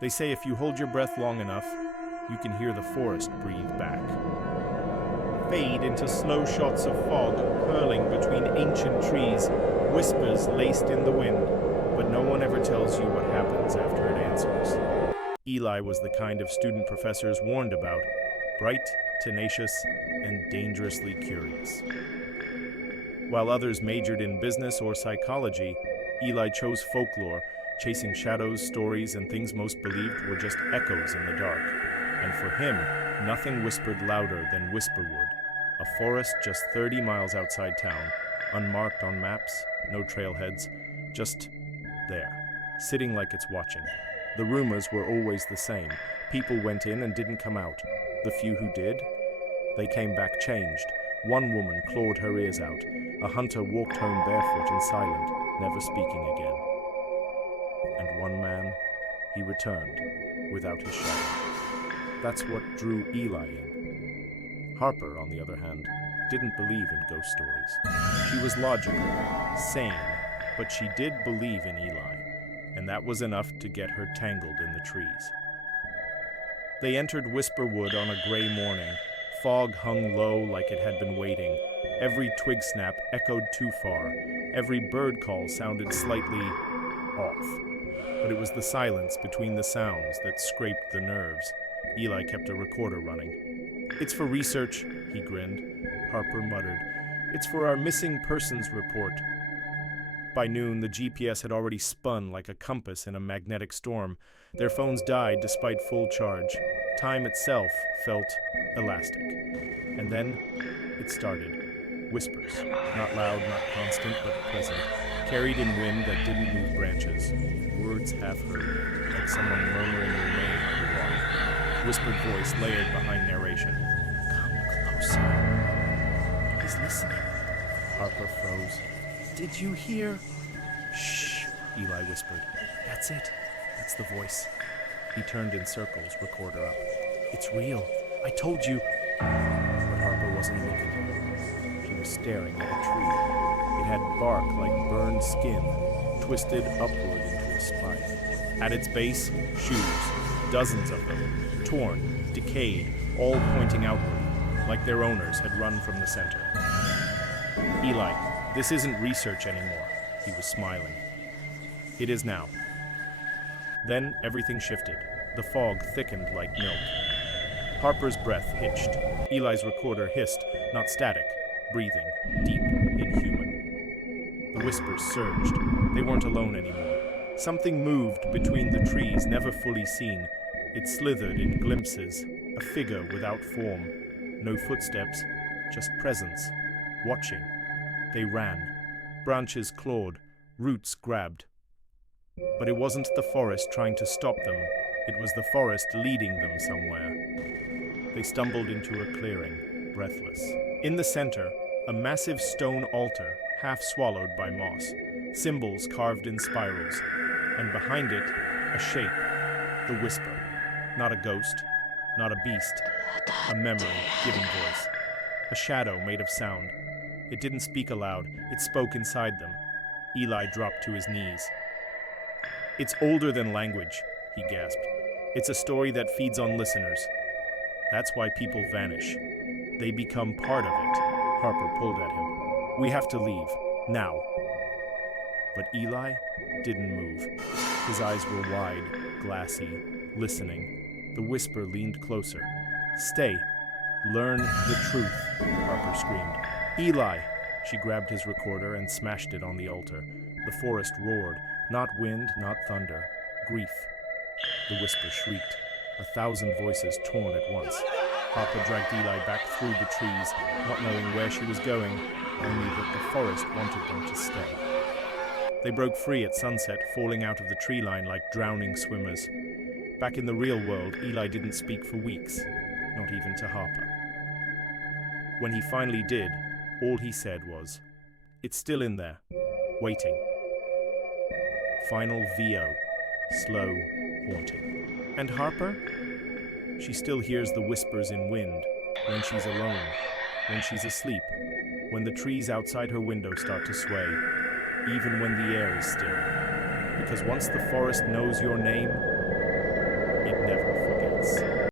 They say if you hold your breath long enough, you can hear the forest breathe back. Fade into slow shots of fog curling between ancient trees, whispers laced in the wind, but no one ever tells you what happens after it answers. Eli was the kind of student professors warned about, bright, tenacious, and dangerously curious. While others majored in business or psychology, Eli chose folklore, chasing shadows, stories, and things most believed were just echoes in the dark. And for him, nothing whispered louder than Whisperwood, a forest just 30 miles outside town, unmarked on maps, no trailheads, just there, sitting like it's watching. The rumors were always the same. People went in and didn't come out. The few who did, they came back changed. One woman clawed her ears out. A hunter walked home barefoot and silent, never speaking again. And one man, he returned, without his shadow. That's what drew Eli in. Harper, on the other hand, didn't believe in ghost stories. She was logical, sane, but she did believe in Eli, and that was enough to get her tangled in the trees. They entered Whisperwood on a gray morning. Fog hung low like it had been waiting. Every twig snap echoed too far. Every bird call sounded slightly off. But it was the silence between the sounds that scraped the nerves. Eli kept a recorder running. "It's for research," he grinned. Harper muttered, "It's for our missing persons report." By noon, the GPS had already spun like a compass in a magnetic storm. Their phones died despite full charge. Time itself felt elastic. And then it started. Whispers, not loud, not constant, but present, carried in wind that didn't move branches. Words half heard, like someone murmuring your name underwater. Whispered voice layered behind narration. "Come closer." "He's listening." Harper froze. "Did you hear?" "Shh," Eli whispered. "That's it. That's the voice." He turned in circles, recorder up. "It's real. I told you." But Harper wasn't looking. She was staring at a tree. It had bark like burned skin, twisted upward into a spike. At its base, shoes, dozens of them, torn, decayed, all pointing outward, like their owners had run from the center. "Eli, this isn't research anymore," he was smiling. "It is now." Then everything shifted. The fog thickened like milk. Harper's breath hitched. Eli's recorder hissed, not static, breathing, deep, inhuman. The whispers surged. They weren't alone anymore. Something moved between the trees, never fully seen. It slithered in glimpses, a figure without form. No footsteps, just presence, watching. They ran. Branches clawed, roots grabbed. But it wasn't the forest trying to stop them. It was the forest leading them somewhere. They stumbled into a clearing, breathless. In the center, a massive stone altar, half swallowed by moss, symbols carved in spirals, and behind it, a shape, the whisper. Not a ghost, not a beast, a memory giving voice. A shadow made of sound. It didn't speak aloud, it spoke inside them. Eli dropped to his knees. "It's older than language," he gasped. "It's a story that feeds on listeners. That's why people vanish. They become part of it." Harper pulled at him. "We have to leave, now." But Eli didn't move. His eyes were wide, glassy, listening. The whisper leaned closer. "Stay. Learn the truth," Harper screamed. "Eli!" She grabbed his recorder and smashed it on the altar. The forest roared. Not wind, not thunder. Grief. The whisper shrieked. 1,000 voices torn at once. Harper dragged Eli back through the trees, not knowing where she was going, only that the forest wanted them to stay. They broke free at sunset, falling out of the tree line like drowning swimmers. Back in the real world, Eli didn't speak for weeks, not even to Harper. When he finally did, all he said was, "It's still in there, waiting." Final VO, slow, haunting. And Harper? She still hears the whispers in wind, when she's alone, when she's asleep, when the trees outside her window start to sway, even when the air is still. Because once the forest knows your name,